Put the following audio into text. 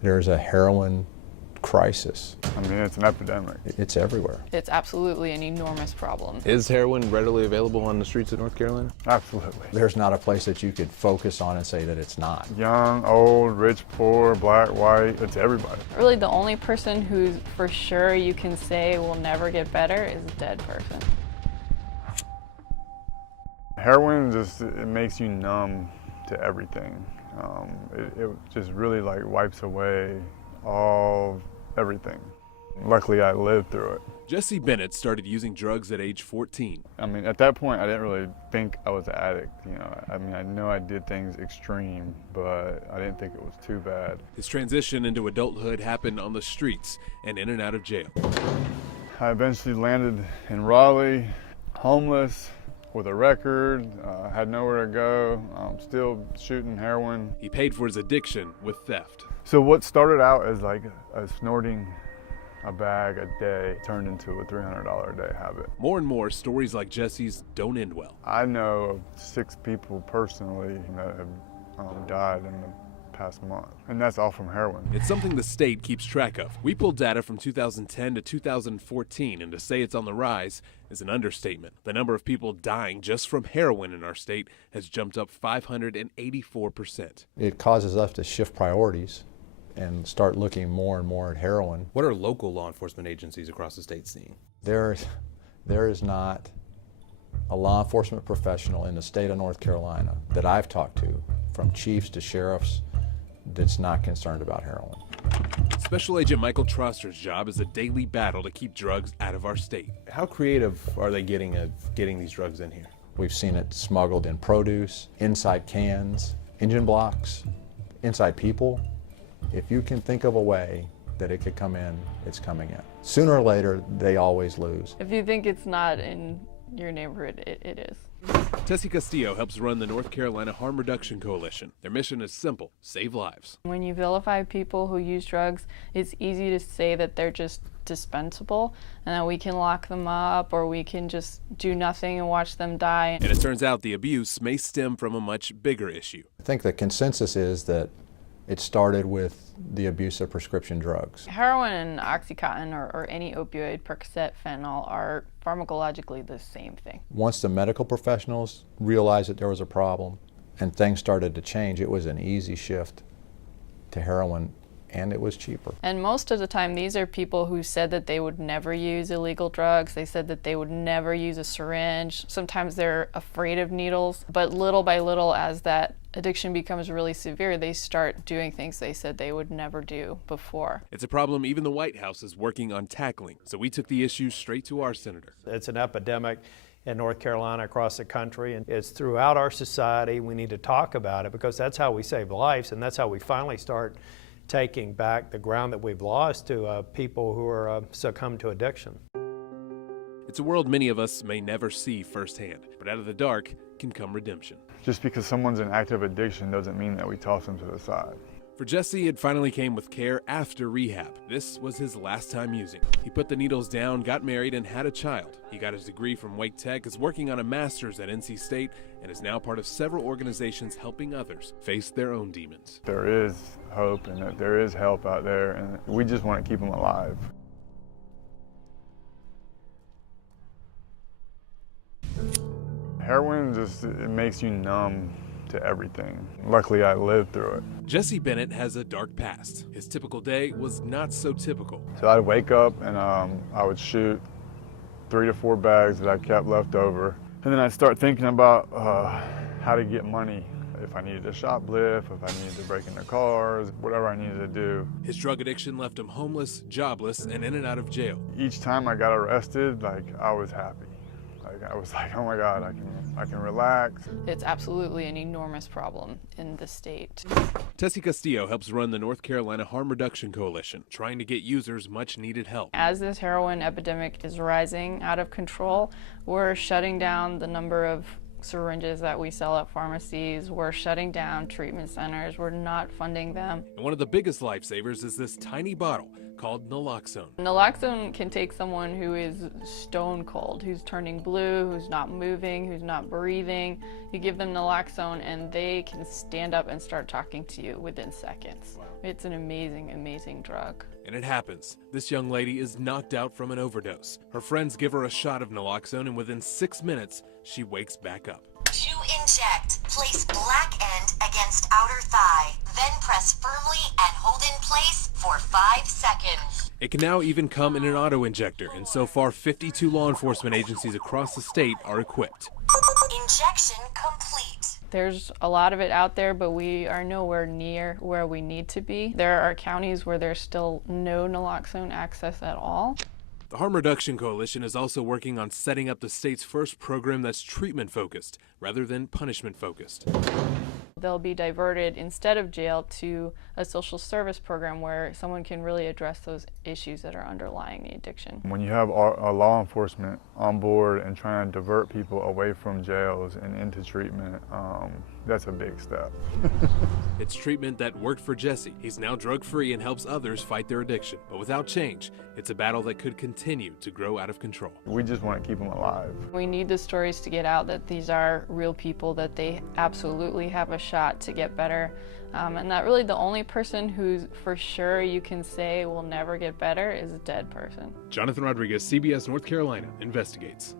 There's a heroin crisis. I mean, it's an epidemic. It's everywhere. It's absolutely an enormous problem. Is heroin readily available on the streets of North Carolina? Absolutely. There's not a place that you could focus on and say that it's not. Young, old, rich, poor, black, white, it's everybody. Really, the only person who's for sure you can say will never get better is a dead person. Heroin it makes you numb to everything. It just really like wipes away everything. Luckily, I lived through it. Jesse Bennett started using drugs at age 14. I mean, at that point, I didn't really think I was an addict. I mean, I know I did things extreme, but I didn't think it was too bad. His transition into adulthood happened on the streets and in and out of jail. I eventually landed in Raleigh, homeless, with a record, had nowhere to go, still shooting heroin. He paid for his addiction with theft. So what started out as like snorting a bag a day turned into a $300 a day habit. More and more, stories like Jesse's don't end well. I know of 6 people personally that have died in the past month, and that's all from heroin. It's something the state keeps track of. We pulled data from 2010 to 2014, and to say it's on the rise is an understatement. The number of people dying just from heroin in our state has jumped up 584%. It causes us to shift priorities and start looking more and more at heroin. What are local law enforcement agencies across the state seeing? There is not a law enforcement professional in the state of North Carolina that I've talked to, from chiefs to sheriffs, that's not concerned about heroin. Special Agent Michael Troster's job is a daily battle to keep drugs out of our state. How creative are they getting these drugs in here? We've seen it smuggled in produce, inside cans, engine blocks, inside people. If you can think of a way that it could come in, it's coming in. Sooner or later, they always lose. If you think it's not in your neighborhood, it is. Tessie Castillo helps run the North Carolina Harm Reduction Coalition. Their mission is simple: save lives. When you vilify people who use drugs, it's easy to say that they're just dispensable and that we can lock them up or we can just do nothing and watch them die. And it turns out the abuse may stem from a much bigger issue. I think the consensus is that it started with the abuse of prescription drugs. Heroin and Oxycontin or any opioid, Percocet, fentanyl are pharmacologically the same thing. Once the medical professionals realized that there was a problem and things started to change, it was an easy shift to heroin, and it was cheaper. And most of the time, these are people who said that they would never use illegal drugs. They said that they would never use a syringe. Sometimes they're afraid of needles, but little by little, as that addiction becomes really severe, they start doing things they said they would never do before. It's a problem even the White House is working on tackling, so we took the issue straight to our senator. It's an epidemic in North Carolina, across the country, and it's throughout our society. We need to talk about it because that's how we save lives, and that's how we finally start taking back the ground that we've lost to people who are succumbed to addiction. It's a world many of us may never see firsthand, but out of the dark can come redemption. Just because someone's in active addiction doesn't mean that we toss them to the side. For Jesse, it finally came with care after rehab. This was his last time using. He put the needles down, got married, and had a child. He got his degree from Wake Tech, is working on a master's at NC State, and is now part of several organizations helping others face their own demons. There is hope and that there is help out there, and we just want to keep them alive. Heroin it makes you numb to everything. Luckily, I lived through it. Jesse Bennett has a dark past. His typical day was not so typical. So I'd wake up and I would shoot 3 to 4 bags that I kept left over. And then I'd start thinking about how to get money. If I needed to shoplift, if I needed to break into cars, whatever I needed to do. His drug addiction left him homeless, jobless, and in and out of jail. Each time I got arrested, I was happy. I was like, oh my God, I can relax. It's absolutely an enormous problem in the state. Tessie Castillo helps run the North Carolina Harm Reduction Coalition, trying to get users much needed help. As this heroin epidemic is rising out of control, we're shutting down the number of syringes that we sell at pharmacies. We're shutting down treatment centers. We're not funding them. And one of the biggest lifesavers is this tiny bottle called naloxone. Naloxone can take someone who is stone cold, who's turning blue, who's not moving, who's not breathing. You give them naloxone and they can stand up and start talking to you within seconds. Wow. It's an amazing, amazing drug. And it happens. This young lady is knocked out from an overdose. Her friends give her a shot of naloxone, and within 6 minutes, she wakes back up. To inject, place black end against outer thigh, then press firmly and hold in place for 5 seconds. It can now even come in an auto-injector, and so far 52 law enforcement agencies across the state are equipped. Injection complete. There's a lot of it out there, but we are nowhere near where we need to be. There are counties where there's still no naloxone access at all. The Harm Reduction Coalition is also working on setting up the state's first program that's treatment-focused rather than punishment-focused. They'll be diverted instead of jail to a social service program where someone can really address those issues that are underlying the addiction. When you have law enforcement on board and trying to divert people away from jails and into treatment, that's a big step. It's treatment that worked for Jesse. He's now drug-free and helps others fight their addiction. But without change, it's a battle that could continue to grow out of control. We just want to keep them alive. We need the stories to get out that these are real people, that they absolutely have a shot to get better, and that really the only person who's for sure you can say will never get better is a dead person. Jonathan Rodriguez, CBS North Carolina, investigates.